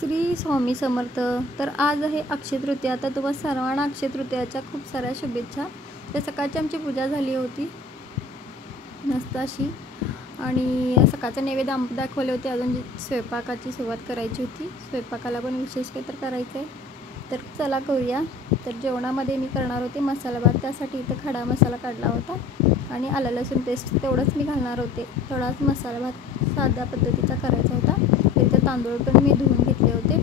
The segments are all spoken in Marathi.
श्री स्वामी समर्थ. तर आज आहे अक्षय तृतीया. तर तुम्हा सर्वांना अक्षय तृतीयाच्या खूप साऱ्या शुभेच्छा. तर सकाळची आमची पूजा झाली होती मस्त अशी, आणि सकाळचं नैवेद्य दाखवले होते. अजून स्वयंपाकाची सुरुवात करायची होती. स्वयंपाकाला पण विशेष काही तर करायचं आहे, तर चला करूया. तर जेवणामध्ये मी करणार होते मसाला भात. त्यासाठी इथं खडा मसाला काढला होता आणि आलं लसूण पेस्ट तेवढंच मी घालणार होते. थोडाच मसाला भात साध्या पद्धतीचा करायचा होता. इथे तांदूळ पण मी धुवून घेतले होते.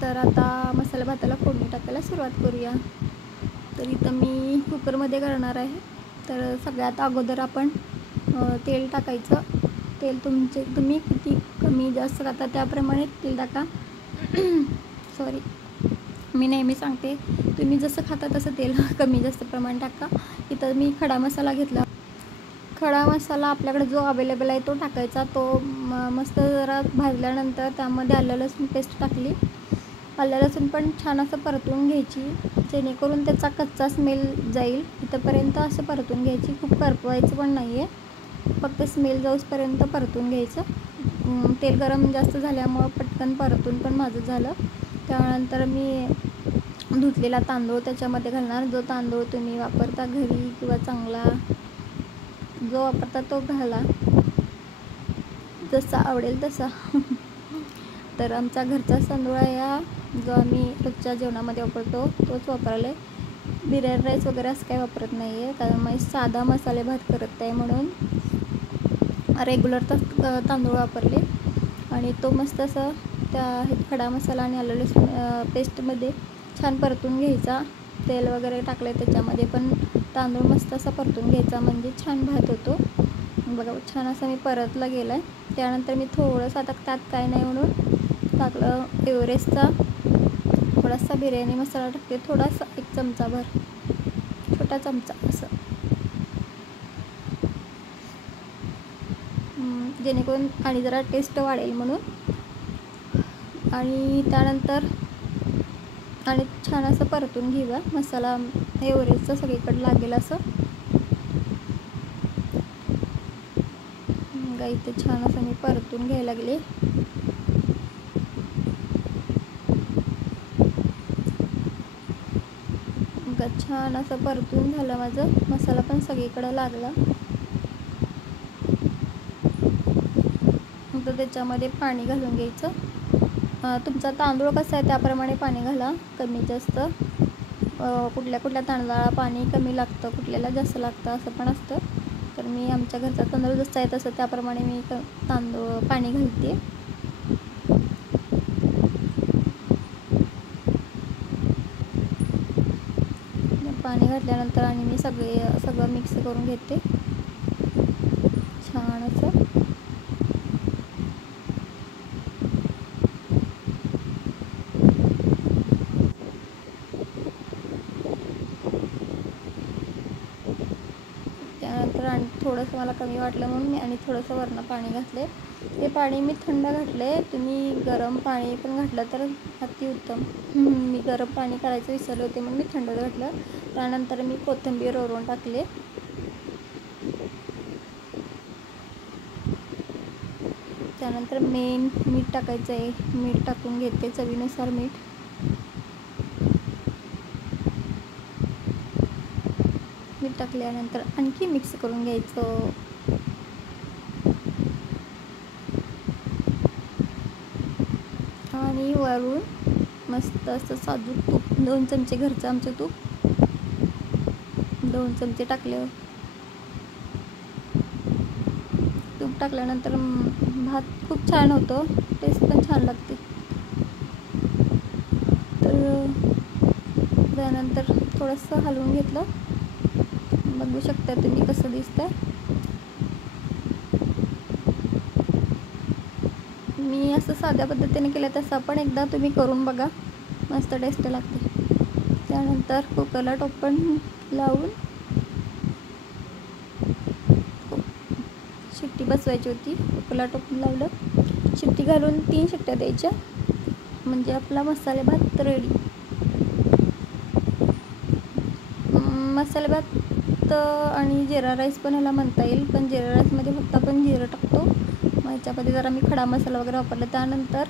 तर आता मसाला भाताला फोडणी टाकायला सुरुवात करूया. तर इथं मी कुकरमध्ये करणार आहे. तर सगळ्यात अगोदर आपण तेल टाकायचं. तेल तुम्ही किती कमी जास्त खाता त्याप्रमाणे तेल टाका. सॉरी, मी नेहमी सांगते, तुम्ही जसं खाता तसं तेल कमी जास्त प्रमाण टाका. इथं मी खडा मसाला घेतला. खडा मसाला आपल्याकडे जो अवेलेबल आहे तो टाकायचा. तो मस्त जरा भाजल्यानंतर त्यामध्ये आलं लसूण पेस्ट टाकली. आलं लसूण पण छान असं परतून घ्यायची, जेणेकरून त्याचा कच्चा स्मेल जाईल. इथंपर्यंत असं परतून घ्यायची. खूप करपवायचं पण नाही आहे, फक्त स्मेल जाऊसपर्यंत परतून घ्यायचं. तेल गरम जास्त झाल्यामुळं पटकन परतून पण माझं झालं. त्यानंतर मी धुतलेला तांदूळ त्याच्यामध्ये घालणार. जो तांदूळ तुम्ही वापरता घरी किंवा चांगला जो वापरता तो घाला, जसा आवडेल तसा. तर आमचा घरचाच तांदूळ आहे जो आम्ही रोजच्या जेवणामध्ये वापरतो, तोच वापरायला. बिर्याणी राईस वगैरे असं काही वापरत नाही आहे, कारण मी साधा मसाले भात करत आहे म्हणून रेग्युलर तांदूळ वापरले. आणि तो मस्त असं त्या खडा मसाला आणि आलं लसूण पेस्टमध्ये छान परतून घ्यायचा. तेल वगैरे टाकले त्याच्यामध्ये, पण तांदूळ मस्त असा परतून घ्यायचा, म्हणजे छान भात होतो. बघा छान असा मी परतला गेला आहे. त्यानंतर मी थोडंसं, आता त्यात काय नाही म्हणून टाकलं एव्हरेस्टचा थोडासा बिर्याणी मसाला टाकते. थोडासा, 1 चमचाभर, छोटा चमचा असं, जेणेकरून आणि जरा टेस्ट वाढेल म्हणून. आणि त्यानंतर आणि छान असं परतून घेऊया. मसाला एव्हरेस्टचा सगळीकडे लागेल असं. इथे छान असं मी परतून घ्यायला लागले. छान असं परतून झालं माझं. मसाला पण सगळीकडे लागला. तर त्याच्यामध्ये पाणी घालून घ्यायचं. तुमचा तांदूळ कसा आहे त्याप्रमाणे पाणी घाला, कमी जास्त. कुठल्या तांदळाला पाणी कमी लागतं, कुठल्याला जास्त लागतं असं पण असतं. तर मी आमच्या घरचा तांदूळ जसा आहे तसं त्याप्रमाणे मी पाणी घालते. पाणी घातल्यानंतर आणि मी सगळं मिक्स करून घेते छान असं. त्यानंतर आणि थोडंसं मला कमी वाटलं म्हणून मी आणि थोडंसं वरनं पाणी घातले. ते पाणी मी थंड घातले. तुम्ही गरम पाणी पण घातलं तर अतिउत्तम. मी गरम पाणी करायचं विसरले होते म्हणून मी थंड घातलं. त्यानंतर मी कोथिंबीर ओरून टाकले. त्यानंतर मीठ टाकायचं आहे. मीठ टाकून घेते, चवीनुसार मीठ. मीठ टाकल्यानंतर आणखी मिक्स करून घ्यायचं. आणि वरून मस्त असं साजूक तूप, 2 चमचे घरचं आमचं तूप, 2 चमचे टाकले. तूप टाकल्यानंतर भात खूप छान होतो, टेस्ट पण छान लागते. तर त्यानंतर थोडंसं हलवून घेतलं. बघू शकता तुम्ही कसं दिसतंय. मी असं साध्या पद्धतीने केलं तसं पण एकदा तुम्ही करून बघा, मस्त टेस्ट लागते. त्यानंतर कुकरला टोपण लावून शिट्टी बसवायची होती. कुकरला टोपण लावलं, शिट्टी घालून 3 शिट्ट्या द्यायच्या, म्हणजे आपला मसाले भात रेडी. मसाले भात आणि जिरा राईस पण ह्याला म्हणता येईल, पण जिरा राईसमध्ये फक्त आपण जिरं टाकतो. ह्याच्यामध्ये जरा मी खडा मसाला वगैरे वापरला. त्यानंतर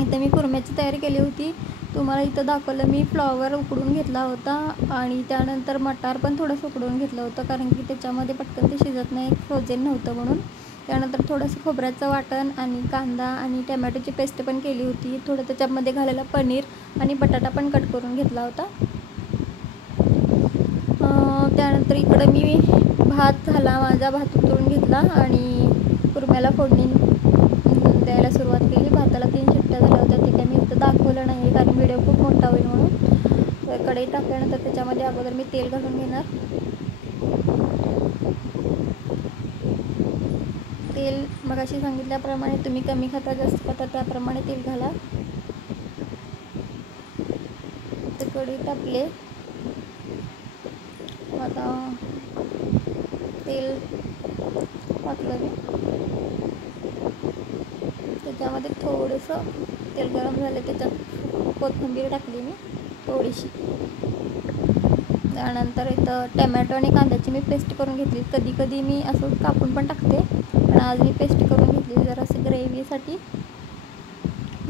इथं मी कुर्म्याची तयारी केली होती. तुम्हाला इथं दाखवलं मी फ्लॉवर उकडून घेतला होता आणि त्यानंतर मटार पण थोडंसं उकडून घेतलं होतं, कारण की त्याच्यामध्ये पटकन ते शिजत नाही, फ्रोझन नव्हतं म्हणून. त्यानंतर थोडंसं खोबऱ्याचं वाटण आणि कांदा आणि टमॅटोची पेस्ट पण केली होती. थोडं त्याच्यामध्ये घालायला पनीर आणि बटाटा पण कट करून घेतला होता. त्यानंतर इकडं मी भात झाला माझा, भात उतरून घेतला आणि कुर्म्याला फोडणी द्यायला सुरुवात केली. भाताला 3 शिट्ट्या झाल्या होत्या. ते काय मी इथं दाखवलं नाही कारण व्हिडिओ खूप मोठा होईल म्हणून. तर कढई टाकल्यानंतर त्याच्यामध्ये अगोदर मी तेल घालून घेणार. तेल मगाशी सांगितल्याप्रमाणे तुम्ही कमी खाता जास्त खाता त्याप्रमाणे तेल घाला. ते कढई टाकले. आता तेल टाकलं मी. त्याच्यामध्ये थोडंसं तेल गरम झालं, त्याच्यात कोथिंबीर टाकली मी थोडीशी. त्यानंतर इथं टमॅटो आणि कांद्याची मी पेस्ट करून घेतली. कधी कधी मी असं कापून पण टाकते, पण आज मी पेस्ट करून घेतली जरासं ग्रेव्हीसाठी.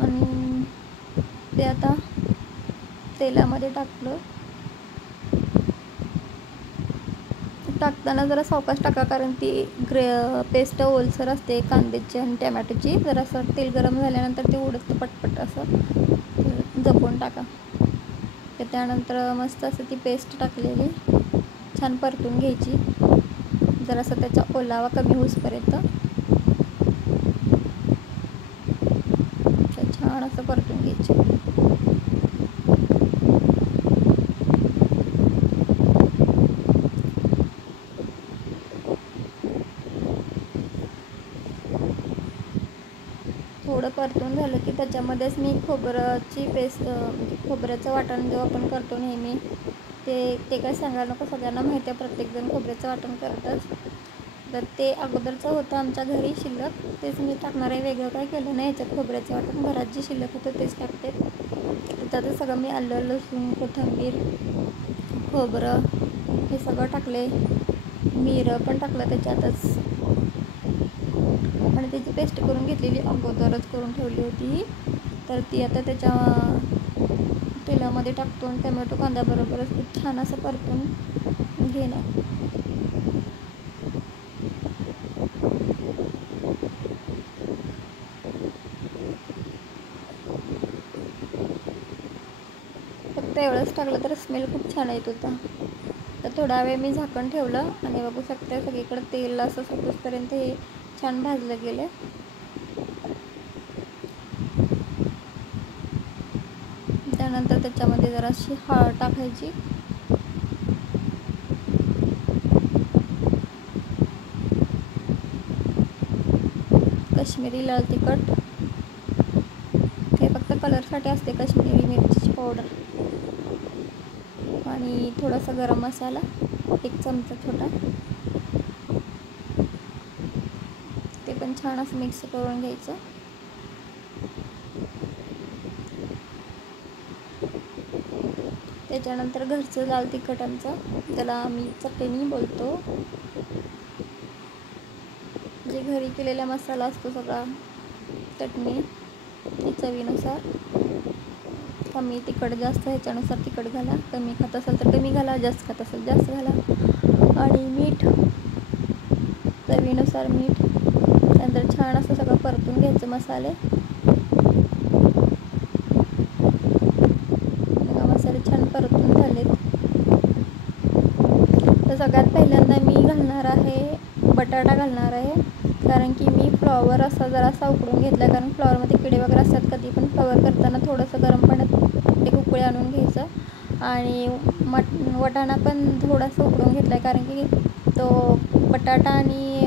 आणि ते आता तेलामध्ये टाकलं. टाकताना जरा सावकाश टाका, कारण ती पेस्ट ओलसर असते कांद्याची आणि टमॅटोची. जरासं तेल गरम झाल्यानंतर ते उडतं पटपट, असं जपून टाका. तर त्यानंतर मस्त असं ती पेस्ट टाकलेली छान परतून घ्यायची, जरासं त्याचा ओलावा कमी होईपर्यंत. तर छान असं परतून घ्यायची. थोडं परतून झालं की त्याच्यामध्येच मी खोबऱ्याची पेस्ट, खोबऱ्याचं वाटण जो आपण करतो नेहमी, ते काय सांगायला नको, सगळ्यांना माहिती आहे, प्रत्येकजण खोबऱ्याचं वाटण करतच. तर ते अगोदरचं होतं आमच्या घरी शिल्लक, तेच मी टाकणार आहे. वेगळं काय केलं नाही याच्यात. खोबऱ्याचं वाटण घरात जे शिल्लक होतं तेच टाकते. त्याच्यात सगळं मी आलं, लसूण, कोथिंबीर, खोबरं हे सगळं टाकले. मिरं पण टाकलं त्याच्यातच. आणि त्याची पेस्ट करून घेतलेली अगोदरच करून ठेवली होती, तर ती आता त्याच्या तेलामध्ये टाकतो आणि टमॅटो कांद्याबरोबरच खूप छान असं परतून घेणार. फक्त एवढंच टाकलं तर स्मेल खूप छान येत होता. तर थोडा वेळ मी झाकण ठेवलं आणि बघू शकते सगळीकडे तेल असं सुटूसपर्यंत हे छान भाजलं गेलं. त्यानंतर त्याच्यामध्ये जराशी हळद टाकायची. कश्मीरी लाल तिखट, हे फक्त कलरसाठी असते, कश्मीरी मिरचीची पावडर. आणि थोडासा गरम मसाला 1 चमचा छोटा. ते पण छान असं मिक्स करून घ्यायचं. त्याच्यानंतर घरचं लाल तिखट आमचं, त्याला आम्ही चटणी बोलतो, जे घरी केलेला मसाला असतो सगळा, चटणी ती चवीनुसार. कमी तिखट जास्त ह्याच्यानुसार तिखट घाला. कमी खात असेल तर कमी घाला, जास्त खात असेल जास्त घाला. आणि मीठ चवीनुसार मीठ. त्यानंतर छान असं सगळं परतून घ्यायचं मसाले. मसाले छान परतून झालेत. तर सगळ्यात पहिल्यांदा मी घालणार आहे बटाटा घालणार आहे, कारण की मी फ्लॉवर असा जरासा उकडून घेतला, कारण फ्लॉवरमध्ये किडे वगैरे असतात. कधी पण फ्लॉवर करताना थोडंसं गरम पाण्यात एक उकळी आणून घ्यायचं. आणि वाटाणा पण थोडासा उकडून घेतला आहे, कारण की तो बटाटा आणि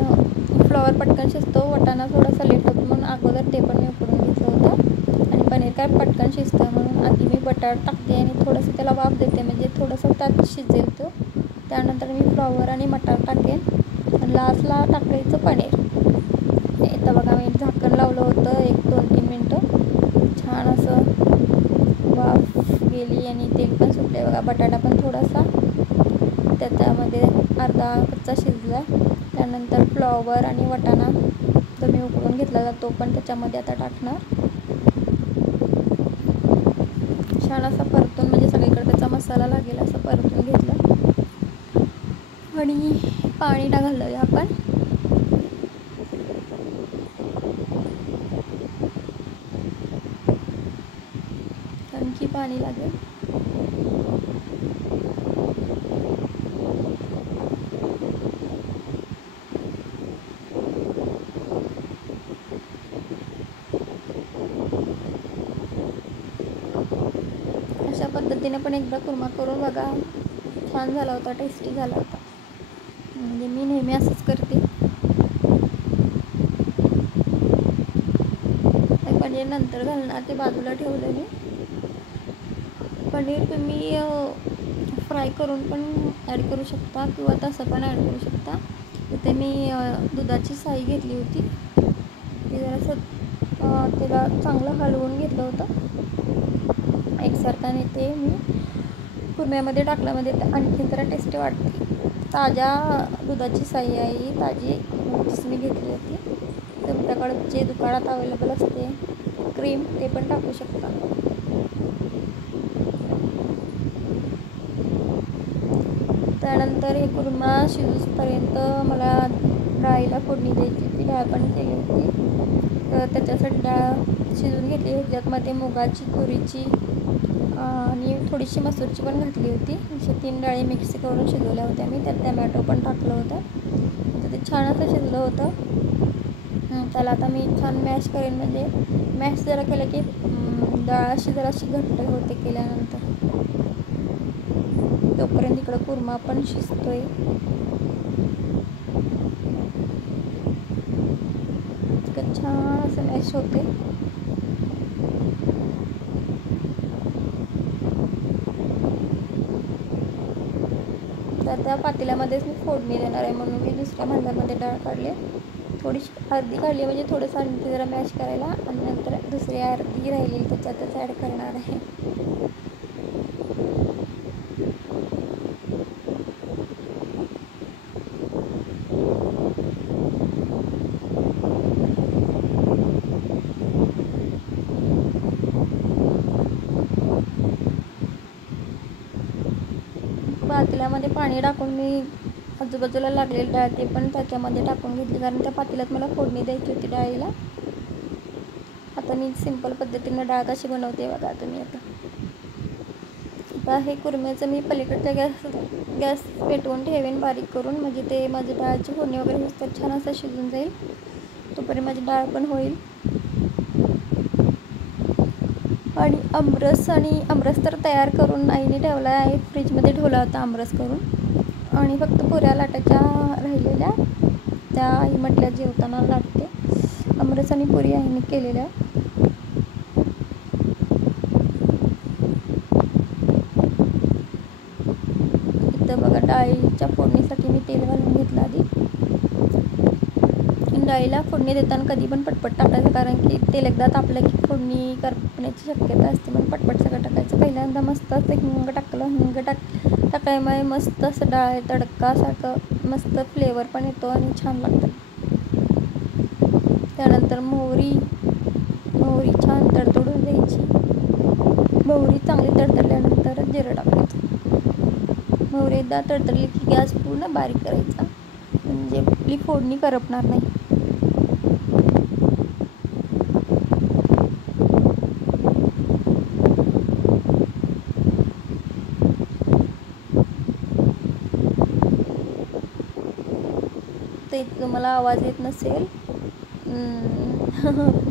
फ्लॉवर पटकन शिजतो, वाटाणा थोडासा लेट होतो, म्हणून अगोदर ते पण मी उकडून घेतलं होतं. आणि पनीर काय पटकन शिजतं, म्हणून आधी मी बटाटा टाकते आणि थोडंसं त्याला वाफ देते, म्हणजे थोडंसं त्यात शिजेल तो. त्यानंतर मी फ्लॉवर आणि मटार टाकेन आणि लास्टला टाकायचं पनीर. इथं बघा मी झाकण लावलं होतं 1-2-3 मिनटं. छान असं वाफ गेली आणि तेल पण सुटले बघा. बटाटा पण थोडासा त्याच्यामध्ये अर्धा कच्चा शिजला. त्यानंतर फ्लॉवर आणि वाटाणा जो मी उकडून घेतलेला तो पण त्याच्यामध्ये आता टाकणार. मसाला लागेल असं परतून घेतलं आणि पाणी घालूया आपण. आणखी पाणी लागेल. अशा पद्धतीने पण एकदा कुर्मा करून बघा, छान झाला होता, टेस्टी झाला होता. म्हणजे मी नेहमी असंच करते. पनीर नंतर घालणार, ते बाजूला ठेवलेले. पनीर तुम्ही फ्राय करून पण ॲड करू शकता किंवा तसं पण ॲड करू शकता. इथे मी दुधाची साई घेतली होती, ती जरासं त्याला चांगलं हलवून घेतलं होतं एकसारखं, ते मी कुर्म्यामध्ये टाकल्यामध्ये आणखीन जरा टेस्टी वाटते. ताज्या दुधाची साई आहे, ताजी मी घेतली होती. तुमच्याकडं जे दुकानात अवेलेबल असते क्रीम, ते पण टाकू शकता. त्यानंतर हे कुर्मा शिजूपर्यंत मला डाळीला फोडणी द्यायची, ती डाळ पण केली होती. तर त्याच्यासाठी डाळ शिजून घेतली. ह्याच्यामध्ये मुगाची, तुरीची आणि थोडीशी मसूरची पण घातली होती. अशा 3 डाळी मिक्स करून शिजवल्या होत्या मी. त्यात टमॅटो पण टाकलं होतं, तर ते छान असं शिजलं होतं. त्याला आता मी छान मॅश करेन, म्हणजे मॅश जरा केलं की डाळ अशी जराशी घट्ट होते केल्यानंतर. तोपर्यंत इकडं कुर्मा पण शिजतोय. छान असं मॅश होते. तर त्या पातेल्यामध्येच मी फोडणी देणार आहे, म्हणून मी दुसऱ्या भांड्यामध्ये डाळ काढली. थोडीशी अर्धी काढली, म्हणजे थोडंसं आणखी जरा मॅश करायला, आणि नंतर दुसरी अर्धी राहिलेली त्याच्यातच ॲड करणार आहे. पातेल्यामध्ये पाणी टाकून मी आजूबाजूला लागलेली डाळ ते पण त्याच्यामध्ये टाकून घेतली, कारण त्या पातेल्यात मला फोडणी द्यायची होती डाळीला. आता मी सिंपल पद्धतीनं डाळ कशी बनवते बघा तुम्ही. आता हे कुर्म्याचं मी पलीकडच्या गॅस पेटवून ठेवेन बारीक करून, म्हणजे ते माझी डाळची फोडणी वगैरे तर छान असं शिजून जाईल. तोपर्यंत माझी डाळ पण होईल. आणि आमरस तर तयार करून आईने ठेवला आहे, फ्रीजमध्ये ठेवला होता आमरस करून. आणि फक्त पुऱ्या लाटायच्या राहिलेल्या, त्या आई म्हटल्या जेवताना लाटते. आमरस आणि पुरी आईने केलेल्या. इथं बघा, डाळीच्या फोडणीसाठी मी तेल घालून घेतलं आधी. डाळीला फोडणी देताना कधी पण पटपट टाकायचं, कारण की तेल एकदा तापलं की फोडणी करपण्याची शक्यता असते, म्हणून पटपट सगळं टाकायचं. पहिल्यांदा मस्त असं हिंग टाकलं, टाकायमुळे मस्त असं डाळ तडकासारखं मस्त फ्लेवर पण येतो आणि छान लागतं. त्यानंतर मोहरी छान तडतडून द्यायची. मोहरी चांगली तडतडल्यानंतर जिरं टाकायचं. मोहरी एकदा तडतडली की गॅस पूर्ण बारीक करायचा, म्हणजे आपली फोडणी करपणार नाही. ते तुम्हाला आवाज येत नसेल,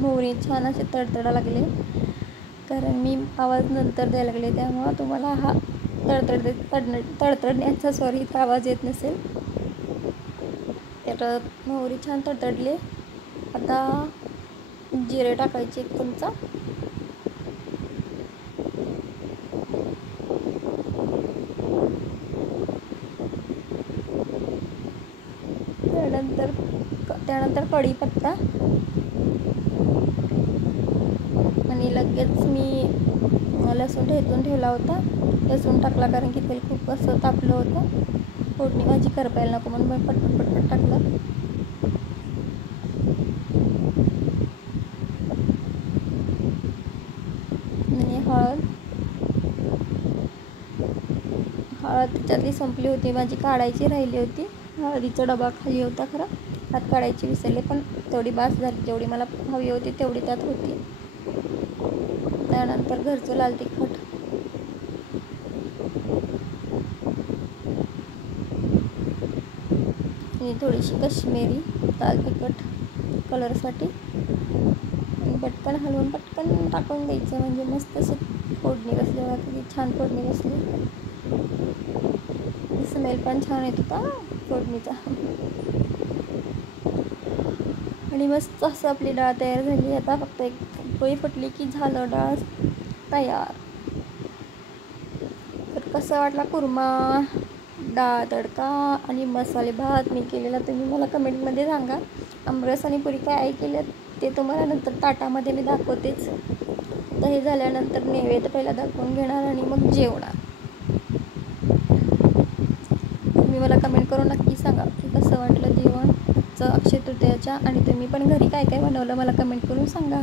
मोहरी छान असे तडतडा लागले, कारण मी आवाज नंतर द्यायला लागले, त्यामुळं तुम्हाला हा तडतडण्याचा आवाज येत नसेल. तर मोहरी छान तडतडली. आता जिरे टाकायचे 1 चमचा. त्यानंतर कढीपत्ता, आणि लगेच मी लसूण ठेचून ठेवला होता, लसूण टाकला, कारण की तेल खूप असं तापलं होतं. फोडणी भाजी करपायला नको म्हणून मी पटपट टाकलं. आणि हळद, डाळ त्याच्यातली संपली होती माझी, काढायची राहिली होती. हळदीचा डबा खाली होता खरं, हात काढायची विसरले, पण तेवढी बास झाली, जेवढी मला हवी होती तेवढी त्यात होती. त्यानंतर घरचं लाल तिखट, आणि थोडीशी कश्मीरी लाल तिखट कलरसाठी, पटकन हलवून पटकन टाकून द्यायचं, म्हणजे मस्त असं फोडणी बसली बघा, किती छान फोडणी बसली. स्मेल पण छान येत होता फोडणीचा. आणि मस्त असं आपली डाळ तयार झाली. आता फक्त एक पोळी फुटली की झालं, डाळ तयार. तर कसा वाटला कुर्मा, डाळ तडका आणि मसाले भात मी केलेला, तुम्ही मला कमेंटमध्ये सांगा. आमरस आणि पुरी काय केलं ते तुम्हाला नंतर ताटामध्ये मी दाखवतेच. तर हे झाल्यानंतर नैवेद्य पहिला दाखवून घेणार आणि मग जेवणार. तुम्ही मला कमेंट करून नक्की सांगा की कसं वाटलं जेवण आजचं अक्षय तृतीयाच्या, आणि तुम्ही पण घरी काय काय बनवलं मला कमेंट करून सांगा.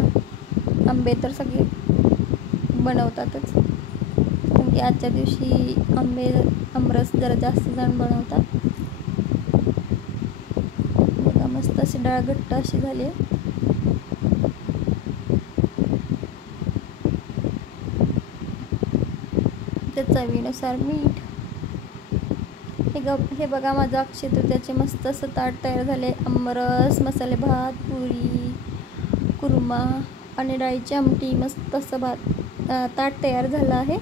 आंबे तर सगळे बनवतातच, कारण की आजच्या दिवशी आमरस जरा जास्त जण बनवतात. बघा मस्त अशी डाळ घट्ट अशी झाली आहे. चवीनुसार मीठ. हे बघा माझं अक्षय तृतीयाचे मस्त असं ताट तयार झाले. आमरस, मसाले भात, पुरी, कुर्मा आणि डाळीची आमटी, मस्त असं ताट तयार झालं आहे.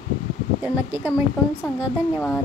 तर नक्की कमेंट करून सांगा. धन्यवाद.